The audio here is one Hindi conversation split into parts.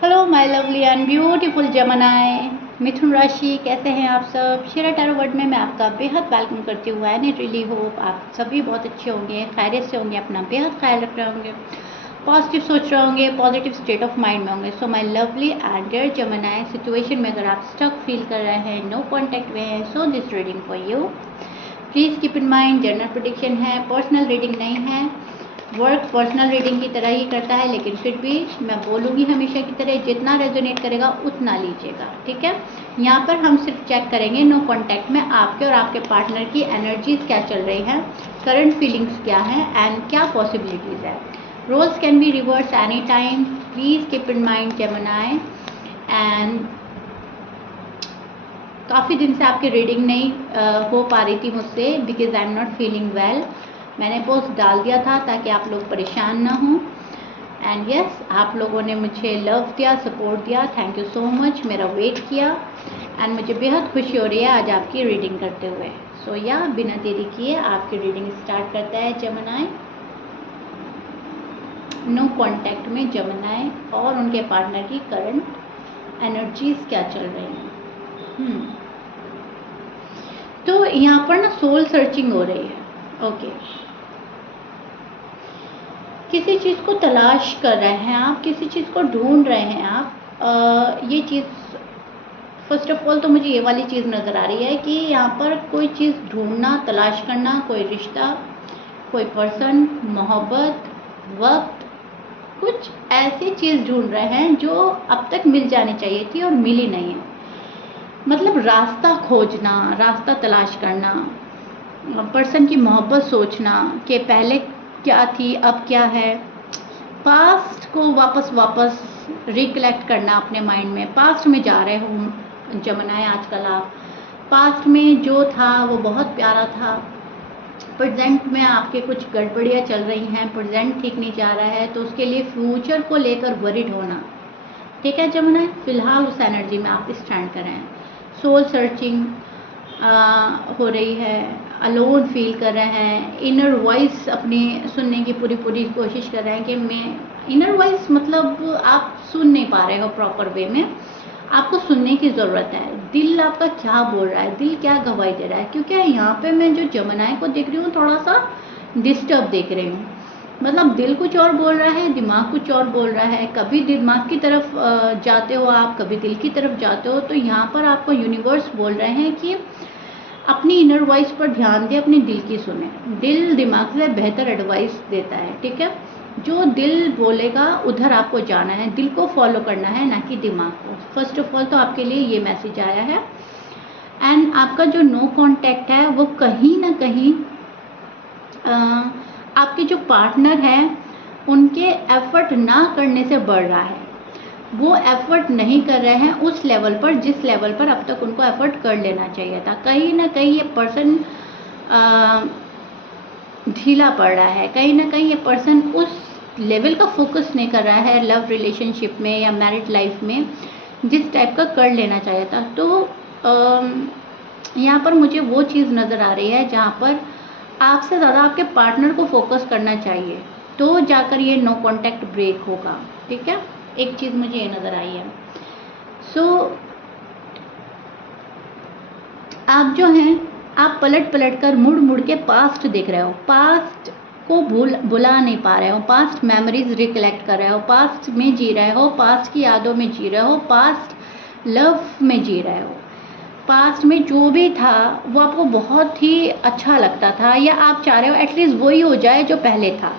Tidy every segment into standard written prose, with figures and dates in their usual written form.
Hello my lovely and beautiful Gemini मिथुन राशि, कैसे हैं आप सब। शेरा टैरो वर्ड में मैं आपका बेहद वेलकम करती हूँ एंड इट रियली होप आप सभी बहुत अच्छे होंगे, खैरियत से होंगे, अपना बेहद ख्याल रख रहे होंगे, पॉजिटिव सोच रहे होंगे, पॉजिटिव स्टेट ऑफ माइंड में होंगे। So my lovely and dear Gemini, situation में अगर आप स्टक फील कर रहे हैं, नो कॉन्टैक्ट में हैं, so this reading for you. Please keep in mind general prediction है, पर्सनल रीडिंग नहीं है। वर्क पर्सनल रीडिंग की तरह ही करता है, लेकिन फिर भी मैं बोलूँगी हमेशा की तरह जितना रेजोनेट करेगा उतना लीजिएगा, ठीक है। यहाँ पर हम सिर्फ चेक करेंगे नो कॉन्टैक्ट में आपके और आपके पार्टनर की एनर्जीज क्या चल रही हैं, करंट फीलिंग्स क्या हैं एंड क्या पॉसिबिलिटीज़ है। Roles can be reverse any time, please keep in mind Gemini. And काफ़ी दिन से आपकी रीडिंग नहीं हो पा रही थी मुझसे, because I am not feeling well. मैंने पोस्ट डाल दिया था ताकि आप लोग परेशान ना हों। एंड यस, आप लोगों ने मुझे लव दिया, सपोर्ट दिया, थैंक यू सो मच। मेरा वेट किया एंड मुझे बेहद खुशी हो रही है आज आपकी रीडिंग करते हुए। सो या बिना देरी किए आपकी रीडिंग स्टार्ट करता है जेमिनी। नो कॉन्टैक्ट में जेमिनी और उनके पार्टनर की करंट एनर्जीज क्या चल रही हैं। तो यहाँ पर ना सोल सर्चिंग हो रही है। ओके, किसी चीज़ को तलाश कर रहे हैं आप, किसी चीज़ को ढूंढ रहे हैं आप। ये चीज़ फर्स्ट ऑफ ऑल तो मुझे ये वाली चीज़ नज़र आ रही है कि यहाँ पर कोई चीज़ ढूंढना, तलाश करना, कोई रिश्ता, कोई पर्सन, मोहब्बत, वक्त, कुछ ऐसी चीज़ ढूंढ रहे हैं जो अब तक मिल जानी चाहिए थी और मिली नहीं है। मतलब रास्ता खोजना, रास्ता तलाश करना, पर्सन की मोहब्बत सोचना कि पहले क्या थी अब क्या है, पास्ट को वापस रिकलेक्ट करना अपने माइंड में। पास्ट में जा रहे हो जेमिनी आजकल आप, पास्ट में जो था वो बहुत प्यारा था, प्रेजेंट में आपके कुछ गड़बड़ियाँ चल रही हैं, प्रेजेंट ठीक नहीं जा रहा है, तो उसके लिए फ्यूचर को लेकर वरिड होना, ठीक है जेमिनी। फिलहाल उस एनर्जी में आप स्टैंड कर रहे हैं। सोल सर्चिंग हो रही है, अलोन फील कर रहे हैं, इनर वॉइस अपनी सुनने की पूरी कोशिश कर रहे हैं कि मैं, इनर वॉइस मतलब आप सुन नहीं पा रहे हो प्रॉपर वे में, आपको सुनने की ज़रूरत है। दिल आपका क्या बोल रहा है, दिल क्या गवाही दे रहा है, क्योंकि यहाँ पे मैं जो जेमिनी को देख रही हूँ थोड़ा सा डिस्टर्ब देख रही हूँ। मतलब दिल कुछ और बोल रहा है, दिमाग कुछ और बोल रहा है। कभी दिमाग की तरफ जाते हो आप, कभी दिल की तरफ जाते हो। तो यहाँ पर आपको यूनिवर्स बोल रहे हैं कि अपनी इनर वॉइस पर ध्यान दें, अपने दिल की सुने। दिल दिमाग से बेहतर एडवाइस देता है, ठीक है। जो दिल बोलेगा उधर आपको जाना है, दिल को फॉलो करना है, ना कि दिमाग को। फर्स्ट ऑफ ऑल तो आपके लिए ये मैसेज आया है। एंड आपका जो नो कॉन्टैक्ट है वो कहीं ना कहीं आपके जो पार्टनर हैं उनके एफर्ट ना करने से बढ़ रहा है। वो एफर्ट नहीं कर रहे हैं उस लेवल पर जिस लेवल पर अब तक उनको एफर्ट कर लेना चाहिए था। कहीं ना कहीं ये पर्सन ढीला पड़ रहा है, कहीं ना कहीं ये पर्सन उस लेवल का फोकस नहीं कर रहा है लव रिलेशनशिप में या मैरिड लाइफ में जिस टाइप का कर लेना चाहिए था। तो यहाँ पर मुझे वो चीज़ नज़र आ रही है जहाँ पर आपसे ज़्यादा आपके पार्टनर को फोकस करना चाहिए, तो जाकर ये नो कॉन्टैक्ट ब्रेक होगा, ठीक है। एक चीज़ मुझे ये नज़र आई है। सो आप जो हैं, आप पलट कर मुड़ के पास्ट देख रहे हो, पास्ट को बुला नहीं पा रहे हो, पास्ट मेमोरीज रिकलेक्ट कर रहे हो, पास्ट में जी रहे हो, पास्ट की यादों में जी रहे हो, पास्ट लव में जी रहे हो। पास्ट में जो भी था वो आपको बहुत ही अच्छा लगता था, या आप चाह रहे हो एटलीस्ट वही हो जाए जो पहले था,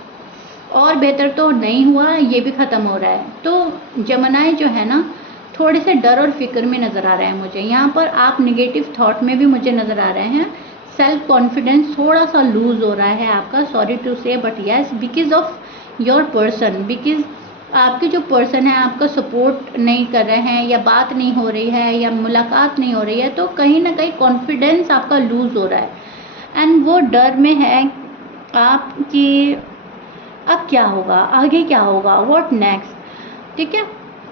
और बेहतर तो नहीं हुआ, ये भी ख़त्म हो रहा है। तो जेमिनी जो है ना, थोड़े से डर और फिक्र में नज़र आ रहे हैं मुझे। यहाँ पर आप निगेटिव थॉट में भी मुझे नज़र आ रहे हैं। सेल्फ कॉन्फिडेंस थोड़ा सा लूज़ हो रहा है आपका, सॉरी टू से, but yes, because of your person, because आपके जो पर्सन है आपका सपोर्ट नहीं कर रहे हैं, या बात नहीं हो रही है, या मुलाकात नहीं हो रही है, तो कहीं ना कहीं कॉन्फिडेंस आपका लूज़ हो रहा है। एंड वो डर में है आपकी, अब क्या होगा, आगे क्या होगा, व्हाट नेक्स्ट, ठीक है।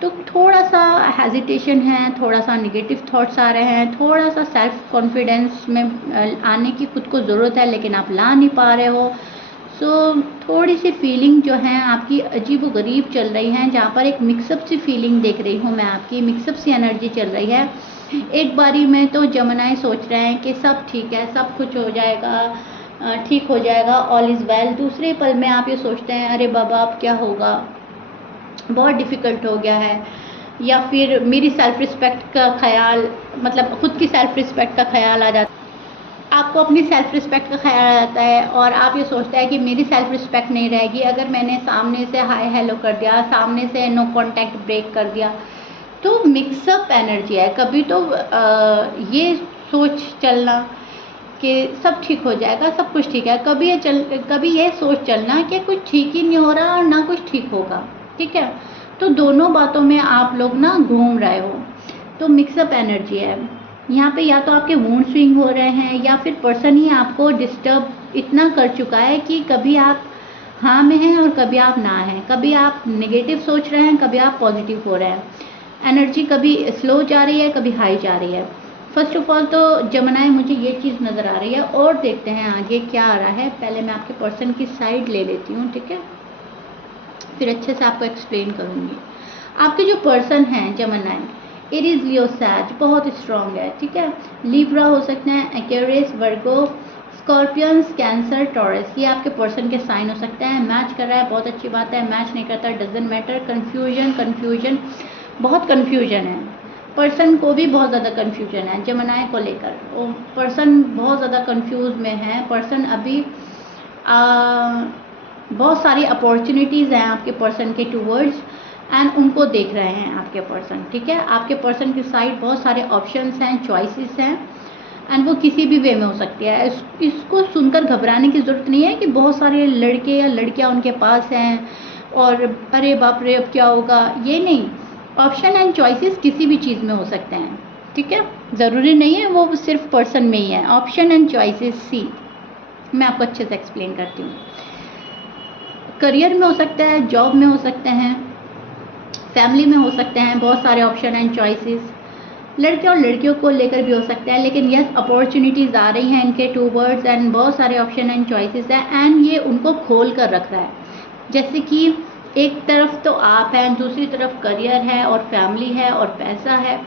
तो थोड़ा सा हेजिटेशन है, थोड़ा सा निगेटिव थॉट्स आ रहे हैं, थोड़ा सा सेल्फ कॉन्फिडेंस में आने की खुद को ज़रूरत है, लेकिन आप ला नहीं पा रहे हो। सो थोड़ी सी फीलिंग जो है आपकी अजीब व गरीब चल रही है, जहाँ पर एक मिक्सअप सी फीलिंग देख रही हूँ मैं, आपकी मिक्सअप सी एनर्जी चल रही है। एक बारी में तो जमनाई सोच रहे हैं कि सब ठीक है, सब कुछ हो जाएगा, ठीक हो जाएगा, ऑल इज़ वेल। दूसरे पल में आप ये सोचते हैं अरे बाबा अब क्या होगा, बहुत डिफ़िकल्ट हो गया है, या फिर मेरी सेल्फ रिस्पेक्ट का ख्याल, मतलब खुद की सेल्फ रिस्पेक्ट का ख्याल आ जाता है। आपको अपनी सेल्फ रिस्पेक्ट का ख्याल आ जाता है और आप ये सोचते हैं कि मेरी सेल्फ रिस्पेक्ट नहीं रहेगी अगर मैंने सामने से हाय हेलो कर दिया, सामने से नो कांटेक्ट ब्रेक कर दिया। तो मिक्सअप एनर्जी है। कभी तो ये सोच चलना कि सब ठीक हो जाएगा, सब कुछ ठीक है, कभी ये सोच चलना कि कुछ ठीक ही नहीं हो रहा और ना कुछ ठीक होगा, ठीक है। तो दोनों बातों में आप लोग ना घूम रहे हो, तो मिक्सअप एनर्जी है यहाँ पे। या तो आपके मूड स्विंग हो रहे हैं या फिर पर्सन ही आपको डिस्टर्ब इतना कर चुका है कि कभी आप हाँ में हैं और कभी आप ना हैं, कभी आप नेगेटिव सोच रहे हैं, कभी आप पॉजिटिव हो रहे हैं। एनर्जी कभी स्लो जा रही है, कभी हाई जा रही है। फर्स्ट ऑफ ऑल तो जमनाई मुझे ये चीज़ नज़र आ रही है, और देखते हैं आगे क्या आ रहा है। पहले मैं आपके पर्सन की साइड ले लेती हूँ, ठीक है, फिर अच्छे से आपको एक्सप्लेन करूँगी। आपके जो पर्सन हैं जमनाई, एरीज, लियो, सैज, बहुत स्ट्रॉन्ग है, ठीक है। लिब्रा हो सकते हैं, एक्वेरियस, वर्गो, स्कॉर्पियंस, कैंसर, टॉरस, ये आपके पर्सन के साइन हो सकते हैं। मैच कर रहा है, बहुत अच्छी बात है। मैच नहीं करता, डजेंट मैटर। कन्फ्यूजन, बहुत कन्फ्यूजन है। पर्सन को भी बहुत ज़्यादा कन्फ्यूजन है जमनाई को लेकर। वो पर्सन बहुत ज़्यादा कन्फ्यूज में है। पर्सन अभी बहुत सारी अपॉर्चुनिटीज़ हैं आपके पर्सन के टूवर्ड्स, एंड उनको देख रहे हैं आपके पर्सन, ठीक है। आपके पर्सन की साइड बहुत सारे ऑप्शंस हैं, चॉइसेस हैं, एंड वो किसी भी वे में हो सकती है। इसको सुनकर घबराने की ज़रूरत नहीं है कि बहुत सारे लड़के या लड़कियां उनके पास हैं और अरे बाप रे अब क्या होगा, ये नहीं। ऑप्शन एंड चॉइसेस किसी भी चीज़ में हो सकते हैं, ठीक है, ज़रूरी नहीं है वो सिर्फ पर्सन में ही है। ऑप्शन एंड चॉइसेस सी मैं आपको अच्छे से एक्सप्लेन करती हूँ। करियर में हो सकता है, जॉब में हो सकते हैं, फैमिली में हो सकते हैं, बहुत सारे ऑप्शन एंड चॉइसेस। लड़के और लड़कियों को लेकर भी हो सकता है, लेकिन यस अपॉर्चुनिटीज़ आ रही हैं इनके टूवर्ड्स, एंड बहुत सारे ऑप्शन एंड चॉइसेस हैं, एंड ये उनको खोल कर रख रहा है। जैसे कि एक तरफ तो आप हैं, दूसरी तरफ करियर है और फैमिली है और पैसा है,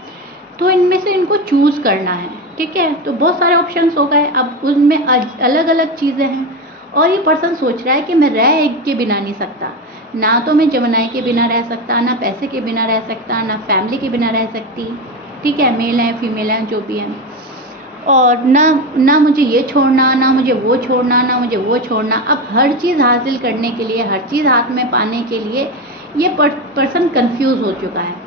तो इनमें से इनको चूज़ करना है, ठीक है। तो बहुत सारे ऑप्शंस हो गए, अब उनमें अलग अलग चीज़ें हैं, और ये पर्सन सोच रहा है कि मैं रह एक के बिना नहीं सकता, ना तो मैं जमनाई के बिना रह सकता, ना पैसे के बिना रह सकता, ना फैमिली के बिना रह सकती, ठीक है, मेल हैं फीमेल हैं जो भी हैं, और ना मुझे ये छोड़ना, ना मुझे वो छोड़ना, ना मुझे वो छोड़ना। अब हर चीज़ हासिल करने के लिए, हर चीज़ हाथ में पाने के लिए ये पर्सन कंफ्यूज हो चुका है।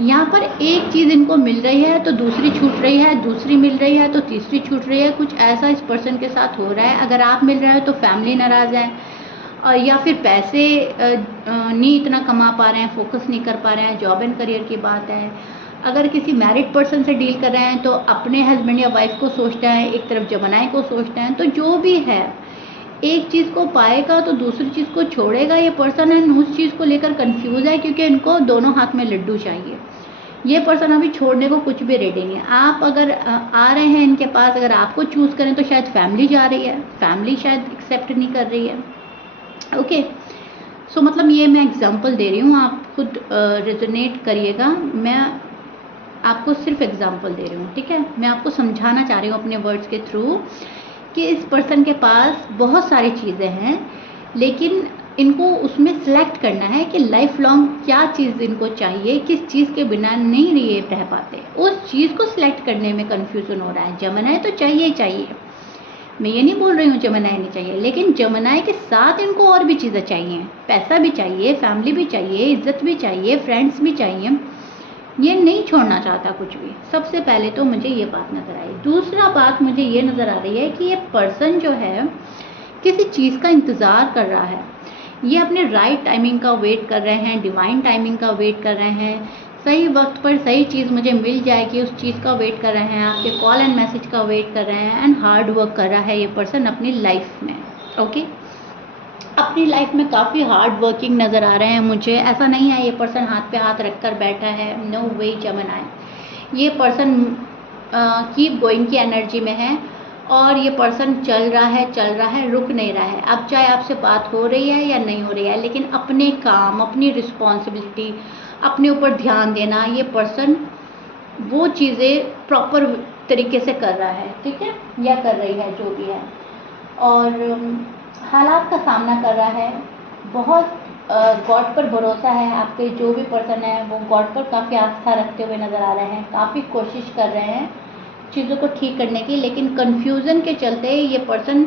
यहाँ पर एक चीज़ इनको मिल रही है तो दूसरी छूट रही है, दूसरी मिल रही है तो तीसरी छूट रही है। कुछ ऐसा इस पर्सन के साथ हो रहा है। अगर आप मिल रहे हो तो फैमिली नाराज़ है, और या फिर पैसे नहीं इतना कमा पा रहे हैं, फोकस नहीं कर पा रहे हैं, जॉब एंड करियर की बात है। अगर किसी मैरिड पर्सन से डील कर रहे हैं तो अपने हस्बैंड या वाइफ को सोचते हैं, एक तरफ जमनाई को सोचते हैं। तो जो भी है, एक चीज़ को पाएगा तो दूसरी चीज़ को छोड़ेगा ये पर्सन, है उस चीज़ को लेकर कंफ्यूज है, क्योंकि इनको दोनों हाथ में लड्डू चाहिए। ये पर्सन अभी छोड़ने को कुछ भी रेडी नहीं है। आप अगर आ रहे हैं इनके पास, अगर आपको चूज़ करें तो शायद फैमिली जा रही है, फैमिली शायद एक्सेप्ट नहीं कर रही है, ओके। सो मतलब ये मैं एग्जांपल दे रही हूँ, आप खुद रेजोनेट करिएगा। मैं आपको सिर्फ एग्जांपल दे रही हूँ, ठीक है। मैं आपको समझाना चाह रही हूँ अपने वर्ड्स के थ्रू कि इस पर्सन के पास बहुत सारी चीज़ें हैं, लेकिन इनको उसमें सेलेक्ट करना है कि लाइफ लॉन्ग क्या चीज़ इनको चाहिए, किस चीज़ के बिना नहीं ये रह पाते। उस चीज़ को सिलेक्ट करने में कन्फ्यूज़न हो रहा है। जमनाई तो चाहिए चाहिए, मैं ये नहीं बोल रही हूँ जमनाई नहीं चाहिए, लेकिन जमनाई के साथ इनको और भी चीज़ें चाहिए। पैसा भी चाहिए, फैमिली भी चाहिए, इज्जत भी चाहिए, फ्रेंड्स भी चाहिए। ये नहीं छोड़ना चाहता कुछ भी। सबसे पहले तो मुझे ये बात नज़र आई। दूसरा बात मुझे ये नज़र आ रही है कि ये पर्सन जो है किसी चीज़ का इंतज़ार कर रहा है। ये अपने राइट टाइमिंग का वेट कर रहे हैं, डिवाइन टाइमिंग का वेट कर रहे हैं, सही वक्त पर सही चीज़ मुझे मिल जाएगी उस चीज़ का वेट कर रहे हैं, आपके कॉल एंड मैसेज का वेट कर रहे हैं, एंड हार्ड वर्क कर रहा है ये पर्सन अपनी लाइफ में, ओके। अपनी लाइफ में काफ़ी हार्ड वर्किंग नज़र आ रहे हैं मुझे। ऐसा नहीं है ये पर्सन हाथ पे हाथ रख कर बैठा है, नो वे जमनाई। ये पर्सन कीप गोइंग की एनर्जी में है, और ये पर्सन चल रहा है, रुक नहीं रहा है। अब चाहे आपसे बात हो रही है या नहीं हो रही है, लेकिन अपने काम, अपनी रिस्पॉन्सिबिलिटी, अपने ऊपर ध्यान देना, ये पर्सन वो चीज़ें प्रॉपर तरीके से कर रहा है, ठीक है, या कर रही है, जो भी है। और हालात का सामना कर रहा है, बहुत गॉड पर भरोसा है। आपके जो भी पर्सन है वो गॉड पर काफ़ी आस्था रखते हुए नज़र आ रहे हैं, काफ़ी कोशिश कर रहे हैं चीज़ों को ठीक करने की, लेकिन कन्फ्यूज़न के चलते ये पर्सन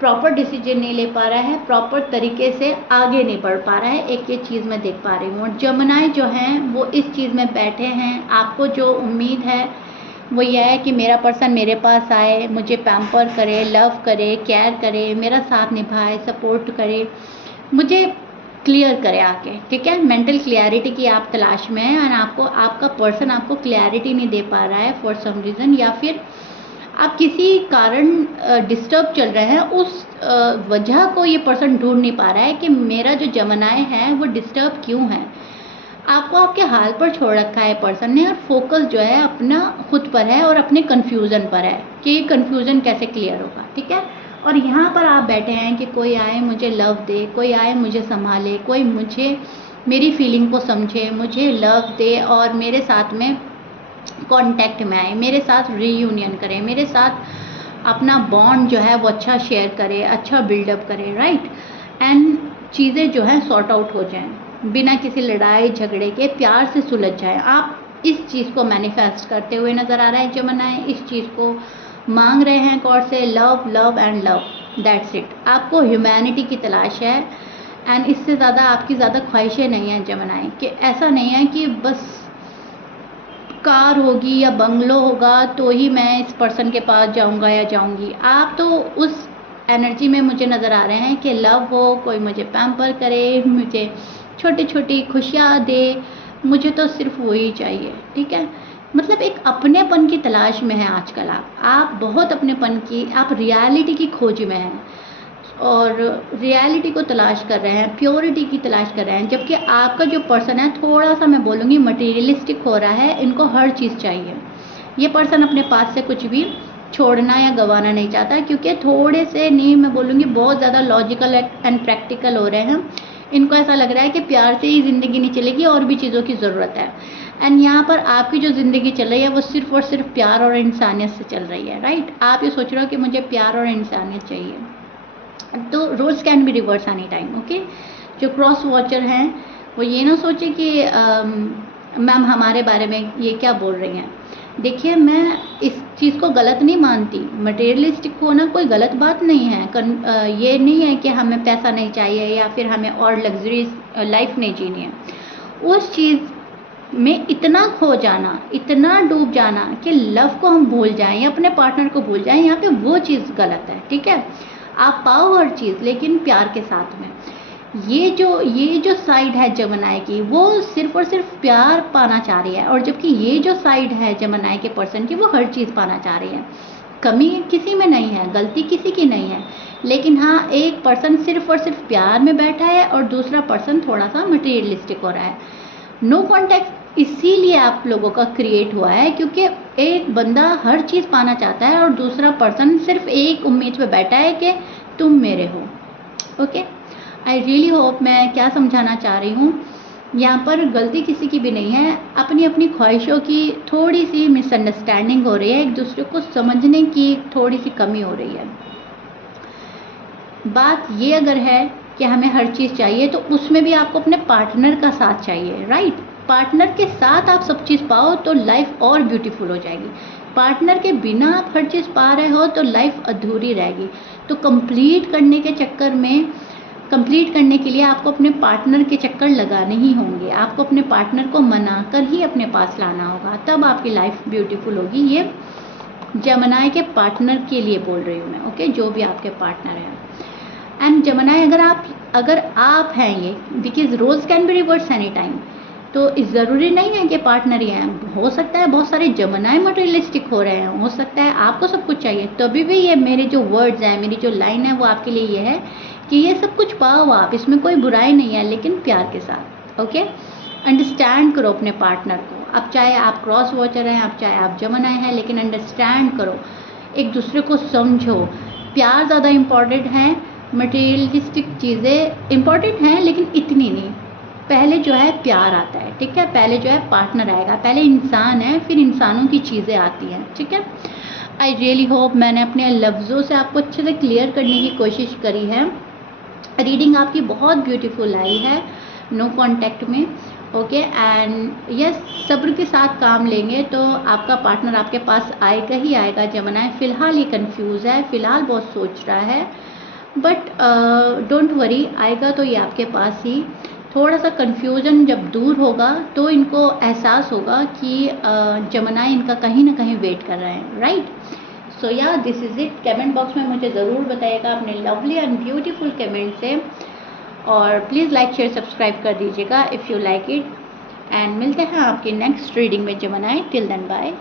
प्रॉपर डिसीजन नहीं ले पा रहा है, प्रॉपर तरीके से आगे नहीं बढ़ पा रहा है। एक ये चीज़ मैं देख पा रही हूँ। और जमनाई जो हैं वो इस चीज़ में बैठे हैं। आपको जो उम्मीद है वो यह है कि मेरा पर्सन मेरे पास आए, मुझे पैम्पर करे, लव करे, केयर करे, मेरा साथ निभाए, सपोर्ट करे, मुझे क्लियर करे आके, ठीक है। मेंटल क्लियरिटी की आप तलाश में हैं, और आपका पर्सन आपको क्लियरिटी नहीं दे पा रहा है फॉर सम रीज़न, या फिर आप किसी कारण डिस्टर्ब चल रहे हैं, उस वजह को ये पर्सन ढूंढ नहीं पा रहा है कि मेरा जो जमनाए है वो डिस्टर्ब क्यों है। आपको आपके हाल पर छोड़ रखा है पर्सन ने, और फोकस जो है अपना खुद पर है और अपने कन्फ्यूज़न पर है कि ये कन्फ्यूज़न कैसे क्लियर होगा, ठीक है। और यहाँ पर आप बैठे हैं कि कोई आए मुझे लव दे, कोई आए मुझे संभाले, कोई मुझे मेरी फीलिंग को समझे, मुझे लव दे और मेरे साथ में कांटेक्ट में आए, मेरे साथ रीयूनियन करे, मेरे साथ अपना बॉन्ड जो है वो अच्छा शेयर करे, अच्छा बिल्डअप करे, राइट। एंड चीज़ें जो है सॉर्ट आउट हो जाएं, बिना किसी लड़ाई झगड़े के प्यार से सुलझ जाए। आप इस चीज़ को मैनिफेस्ट करते हुए नज़र आ रहा है जमनाए, इस चीज़ को मांग रहे हैं गॉड से, love love and love, that's it. आपको ह्यूमैनिटी की तलाश है, एंड इससे ज़्यादा आपकी ज़्यादा ख्वाहिशें नहीं हैं जमनाए, कि ऐसा नहीं है कि बस कार होगी या बंगलो होगा तो ही मैं इस पर्सन के पास जाऊंगा या जाऊंगी। आप तो उस एनर्जी में मुझे नज़र आ रहे हैं कि लव हो, कोई मुझे पैम्पर करे, मुझे छोटी छोटी खुशियाँ दे, मुझे तो सिर्फ वही चाहिए, ठीक है। मतलब एक अपनेपन की तलाश में है आजकल आप बहुत अपनेपन की, आप रियलिटी की खोज में हैं और रियलिटी को तलाश कर रहे हैं, प्योरिटी की तलाश कर रहे हैं। जबकि आपका जो पर्सन है थोड़ा सा, मैं बोलूँगी, मटेरियलिस्टिक हो रहा है, इनको हर चीज़ चाहिए। ये पर्सन अपने पास से कुछ भी छोड़ना या गंवाना नहीं चाहता, क्योंकि थोड़े से नहीं, मैं बोलूँगी बहुत ज़्यादा लॉजिकल एंड प्रैक्टिकल हो रहे हैं। इनको ऐसा लग रहा है कि प्यार से ही ज़िंदगी नहीं चलेगी, और भी चीज़ों की ज़रूरत है। एंड यहाँ पर आपकी जो ज़िंदगी चल रही है वो सिर्फ और सिर्फ प्यार और इंसानियत से चल रही है, राइट। आप ये सोच रहे हो कि मुझे प्यार और इंसानियत चाहिए, तो roles can be reverse any time, okay. जो क्रॉस वॉचर हैं वो ये ना सोचे कि मैम हमारे बारे में ये क्या बोल रही हैं। देखिए, मैं इस चीज़ को गलत नहीं मानती, मटेरियलिस्टिक होना कोई गलत बात नहीं है। ये नहीं है कि हमें पैसा नहीं चाहिए या फिर हमें और लग्जरीज लाइफ नहीं जीनी है। उस चीज़ में इतना खो जाना, इतना डूब जाना कि लव को हम भूल जाएं या अपने पार्टनर को भूल जाएं, यहाँ पे वो चीज़ गलत है, ठीक है। आप पाओ हर चीज़, लेकिन प्यार के साथ में। ये जो साइड है जमनाए की, वो सिर्फ और सिर्फ प्यार पाना चाह रही है, और जबकि ये जो साइड है जमनाए के पर्सन की, वो हर चीज़ पाना चाह रही है। कमी किसी में नहीं है, गलती किसी की नहीं है, लेकिन हाँ, एक पर्सन सिर्फ और सिर्फ प्यार में बैठा है और दूसरा पर्सन थोड़ा सा मटेरियलिस्टिक हो रहा है। नो कॉन्टेक्ट इसीलिए आप लोगों का क्रिएट हुआ है, क्योंकि एक बंदा हर चीज़ पाना चाहता है और दूसरा पर्सन सिर्फ एक उम्मीद पे बैठा है कि तुम मेरे हो, ओके। आई रियली होप मैं क्या समझाना चाह रही हूँ, यहाँ पर गलती किसी की भी नहीं है, अपनी अपनी ख्वाहिशों की थोड़ी सी मिसअंडरस्टैंडिंग हो रही है, एक दूसरे को समझने की थोड़ी सी कमी हो रही है। बात ये अगर है कि हमें हर चीज़ चाहिए, तो उसमें भी आपको अपने पार्टनर का साथ चाहिए, राइट। पार्टनर के साथ आप सब चीज़ पाओ तो लाइफ और ब्यूटीफुल हो जाएगी। पार्टनर के बिना आप हर चीज़ पा रहे हो तो लाइफ अधूरी रहेगी। तो कंप्लीट करने के चक्कर में, कंप्लीट करने के लिए आपको अपने पार्टनर के चक्कर लगाने ही होंगे, आपको अपने पार्टनर को मना कर ही अपने पास लाना होगा, तब आपकी लाइफ ब्यूटीफुल होगी। ये जमनाए के पार्टनर के लिए बोल रही हूँ मैं, ओके, जो भी आपके पार्टनर हैं। एंड जमनाए, अगर आप हैं ये, because roles can be reverse any time, तो ज़रूरी नहीं है कि पार्टनर ही हैं। हो सकता है बहुत सारे जमनाए मटेरियलिस्टिक हो रहे हैं, हो सकता है आपको सब कुछ चाहिए, तभी भी ये मेरे जो वर्ड्स हैं, मेरी जो लाइन है, वो आपके लिए ये है कि ये सब कुछ पाओ आप, इसमें कोई बुराई नहीं है, लेकिन प्यार के साथ, ओके। अंडरस्टैंड करो अपने पार्टनर को। अब चाहे आप क्रॉस वॉचर हैं, अब चाहे आप जमनाए हैं, लेकिन अंडरस्टैंड करो। एक दूसरे को समझो। प्यार ज़्यादा इम्पॉर्टेंट है, मटेरियलिस्टिक चीज़ें इम्पॉर्टेंट हैं लेकिन इतनी नहीं। पहले जो है प्यार आता है, ठीक है, पहले जो है पार्टनर आएगा, पहले इंसान है, फिर इंसानों की चीज़ें आती हैं, ठीक है। आई रियली होप मैंने अपने लफ्ज़ों से आपको अच्छे से क्लियर करने की कोशिश करी है। रीडिंग आपकी बहुत ब्यूटीफुल आई है नो कॉन्टैक्ट में, ओके। एंड यस, सब्र के साथ काम लेंगे तो आपका पार्टनर आपके पास आएगा ही आएगा। जमाना फ़िलहाल ये कंफ्यूज है, फ़िलहाल बहुत सोच रहा है, बट डोंट वरी, आएगा तो ये आपके पास ही। थोड़ा सा कंफ्यूजन जब दूर होगा तो इनको एहसास होगा कि जमाना इनका कहीं ना कहीं वेट कर रहे हैं, राइट। सो या this is it. Comment box में मुझे ज़रूर बताइएगा अपने लवली एंड ब्यूटीफुल कमेंट से, और प्लीज़ लाइक शेयर सब्सक्राइब कर दीजिएगा if you like it. And मिलते हैं आपकी नेक्स्ट रीडिंग में जमाना। Till then bye.